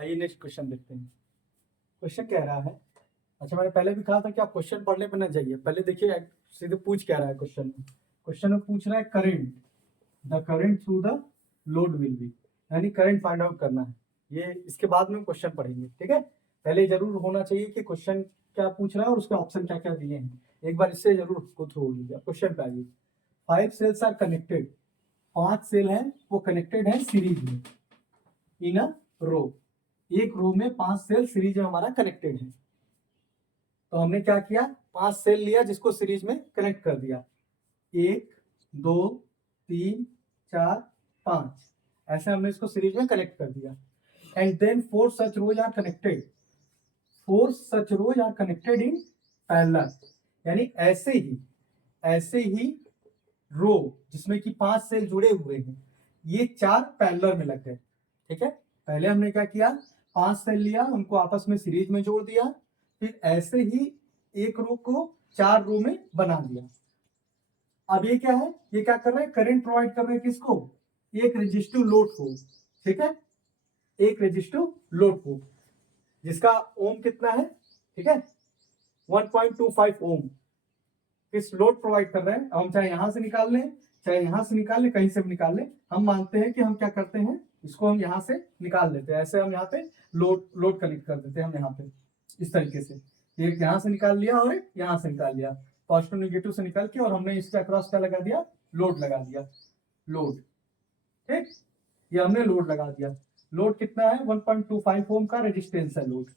आइए next question देखते हैं। क्वेश्चन कह रहा है, अच्छा मैंने पहले भी कहा था कि आप क्वेश्चन पढ़ने पर न जाइए, पहले देखिए सीधे पूछ क्या रहा है क्वेश्चन में। क्वेश्चन में पूछ रहा है current, the current through the load will be, यानी करंट फाइंड आउट करना है। ये इसके बाद में क्वेश्चन पढ़ेंगे, ठीक है। पहले जरूर होना चाहिए कि क्वेश्चन क्या पूछ रहा है और उसके ऑप्शन क्या क्या दिए हैं, एक बार इससे जरूर गो थ्रू हो लीजिए। क्वेश्चन पे आइए। 5 सेल्स आर कनेक्टेड, 5 सेल हैं वो कनेक्टेड है सीरीज में इन अ रो, एक रो में 5 सेल सीरीज में हमारा कनेक्टेड है। तो हमने क्या किया, 5 सेल लिया जिसको सीरीज में कनेक्ट कर दिया, 1 2 3 4 5, ऐसे हमने इसको सीरीज में कनेक्ट कर दिया। And then 4 such rows are connected, 4 such rows are connected in parallel, यानी ऐसे ही रो जिसमें कि 5 सेल जुड़े हुए हैं, ये 4 पैरेलल में लग गए, ठीक है। पहले हमने क्या किया, 5 सेल लिया, उनको आपस में सीरीज में जोड़ दिया, फिर ऐसे ही एक रो को 4 रो में बना दिया। अब ये क्या है, ये क्या कर रहे हैं, करंट प्रोवाइड कर रहे हैं किसको, एक रेजिस्टिव लोड को, ठीक है, एक रेजिस्टिव लोड को जिसका ओम कितना है, ठीक है, 1.25 ओम इस लोड प्रोवाइड कर रहे हैं। हम चाहे यहां से निकाल लें, चाहे यहां से निकाल लें, कहीं से भी निकाल लें, हम मानते हैं कि हम क्या करते हैं, इसको हम यहां से निकाल लेते हैं। ऐसे हम यहाँ पे लोड कनेक्ट कर देते हैं हम यहाँ पे इस तरीके से, एक यहाँ से निकाल लिया और एक यहाँ से निकाल लिया, पॉजिटिव नेगेटिव से निकाल के, और हमने इसके अक्रॉस क्या लगा दिया, लोड लगा दिया, लोड, ठीक, ये हमने लोड लगा दिया। लोड कितना है, 1.25 ओम का रेजिस्टेंस है लोड।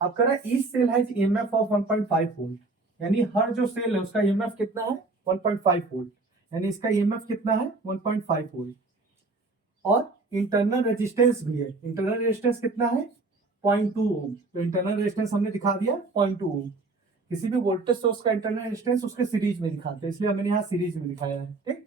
अब कह रहा है each cell has EMF of 1.5 volt, यानी हर जो सेल है उसका ईएमएफ कितना है, 1.5 वोल्ट, यानी इसका ईएमएफ कितना है, 1.5 वोल्ट। और इंटरनल रेजिस्टेंस भी है, इंटरनल रेजिस्टेंस कितना है, 0.2 ओम। तो इंटरनल रेजिस्टेंस हमने दिखा दिया 0.2 ओम। किसी भी वोल्टेज सोर्स का इंटरनल रेजिस्टेंस उसके सीरीज में दिखाते हैं, इसलिए हमने यहाँ सीरीज में दिखाया है, ठीक।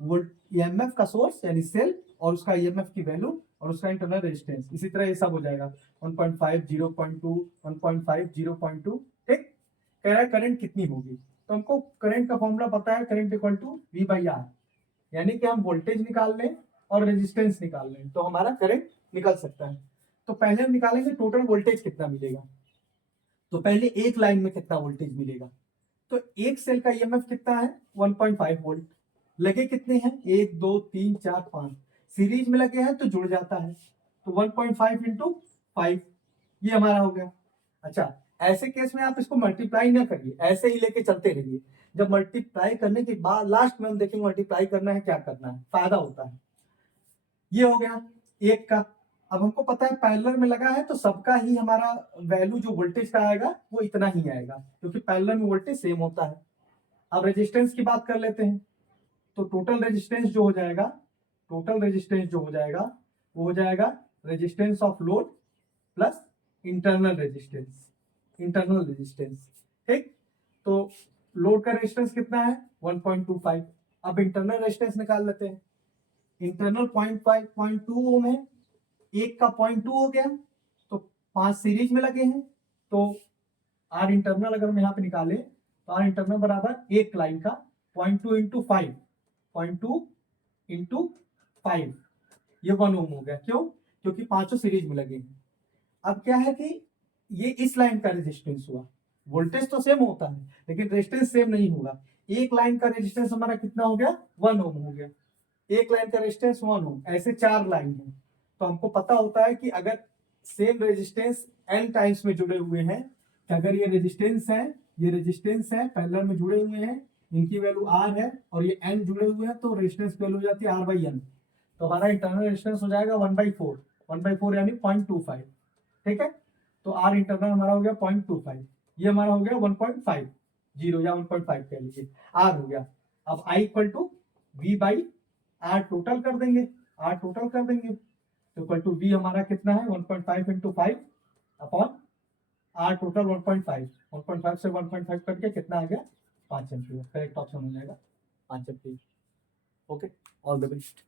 वोल्ट ईएमएफ का सोर्स यानी सेल और उसका ईएमएफ की वैल्यू और उसका इंटरनल रेजिस्टेंस, इसी तरह ये सब हो जाएगा 1.5 0.2 1.5 0.2, ठीक। कह रहा है करंट कितनी होगी, तो हमको करंट का फॉर्मूला पता है, current equal to V by R, यानी कि हम वोल्टेज निकाल लें और रेजिस्टेंस निकाल लें तो हमारा करंट निकल सकता है। तो पहले हम निकालेंगे टोटल वोल्टेज कितना मिलेगा, तो पहले एक लाइन में कितना वोल्टेज मिलेगा, तो एक सेल का ईएमएफ कितना है, 1.5 वोल्ट, लगे कितने हैं, 1 2 3 4 5, सीरीज में लगे हैं तो जुड़ जाता है, तो 1.5 इंटू 5 ये हमारा हो गया। अच्छा, ऐसे केस में आप इसको मल्टीप्लाई ना करिए, ऐसे ही लेके चलते रहिए, जब मल्टीप्लाई करने के बाद लास्ट में हम देखेंगे मल्टीप्लाई करना है क्या करना है, फायदा होता है। ये हो गया एक का। अब हमको पता है पैरेलल में लगा है तो सबका ही हमारा वैल्यू जो वोल्टेज का आएगा वो इतना ही आएगा, क्योंकि पैरेलल में वोल्टेज सेम होता है। अब रेजिस्टेंस की बात कर लेते हैं, तो टोटल रेजिस्टेंस जो हो जाएगा, टोटल रेजिस्टेंस जो हो जाएगा वो हो जाएगा resistance of load plus internal resistance, internal resistance, ठीक। तो लोड का रेजिस्टेंस कितना है, 1.25। अब इंटरनल रेजिस्टेंस निकाल लेते हैं, इंटरनल 0.2 ओम है, एक का 0.2 हो गया, तो 5 सीरीज में लगे हैं, तो आर इंटरनल अगर हम यहाँ पे निकाले तो आर इंटरनल बराबर एक लाइन का 0.2 इंटू 5, 0.2 इंटू 5, ये 1 ओम हो गया। क्यों, क्योंकि पांचों सीरीज में लगे हैं। अब क्या है कि ये इस लाइन का रेजिस्टेंस हुआ, वोल्टेज तो सेम होता है लेकिन रेजिस्टेंस सेम नहीं होगा। एक लाइन का रेजिस्टेंस हमारा कितना हो गया, 1 ओम हो गया, एक लाइन का रेजिस्टेंस 1 ओम, ऐसे 4 लाइन है। तो हमको पता होता है कि अगर सेम रेजिस्टेंस n टाइम्स में जुड़े हुए हैं, कि अगर ये रेजिस्टेंस है, ये रेजिस्टेंस है, पैरेलल में जुड़े हुए हैं, इनकी वैल्यू r है और ये n जुड़े हुए हैं, तो रेजिस्टेंस की वैल्यू हो जाती है r/n। तो हमारा इंटरनल रेजिस्टेंस हो जाएगा 1/4, 1/4 यानी 0.25, ठीक है। तो r इंटरनल हमारा हो गया 0.25, ये हमारा हो गया 1.5 0 या 1.5 कह लीजिए, r हो गया। अब i equal to V by R total कर देंगे, आर टोटल कर देंगे, तो इक्वल टू वी हमारा कितना है, 1.5 इंटू 5 अपॉन आर टोटल 1.5, 1.5 से 1.5 करके कितना आ गया, 5 एम्पीयर। करेक्ट ऑप्शन हो जाएगा 5 ampere. Okay, all the best.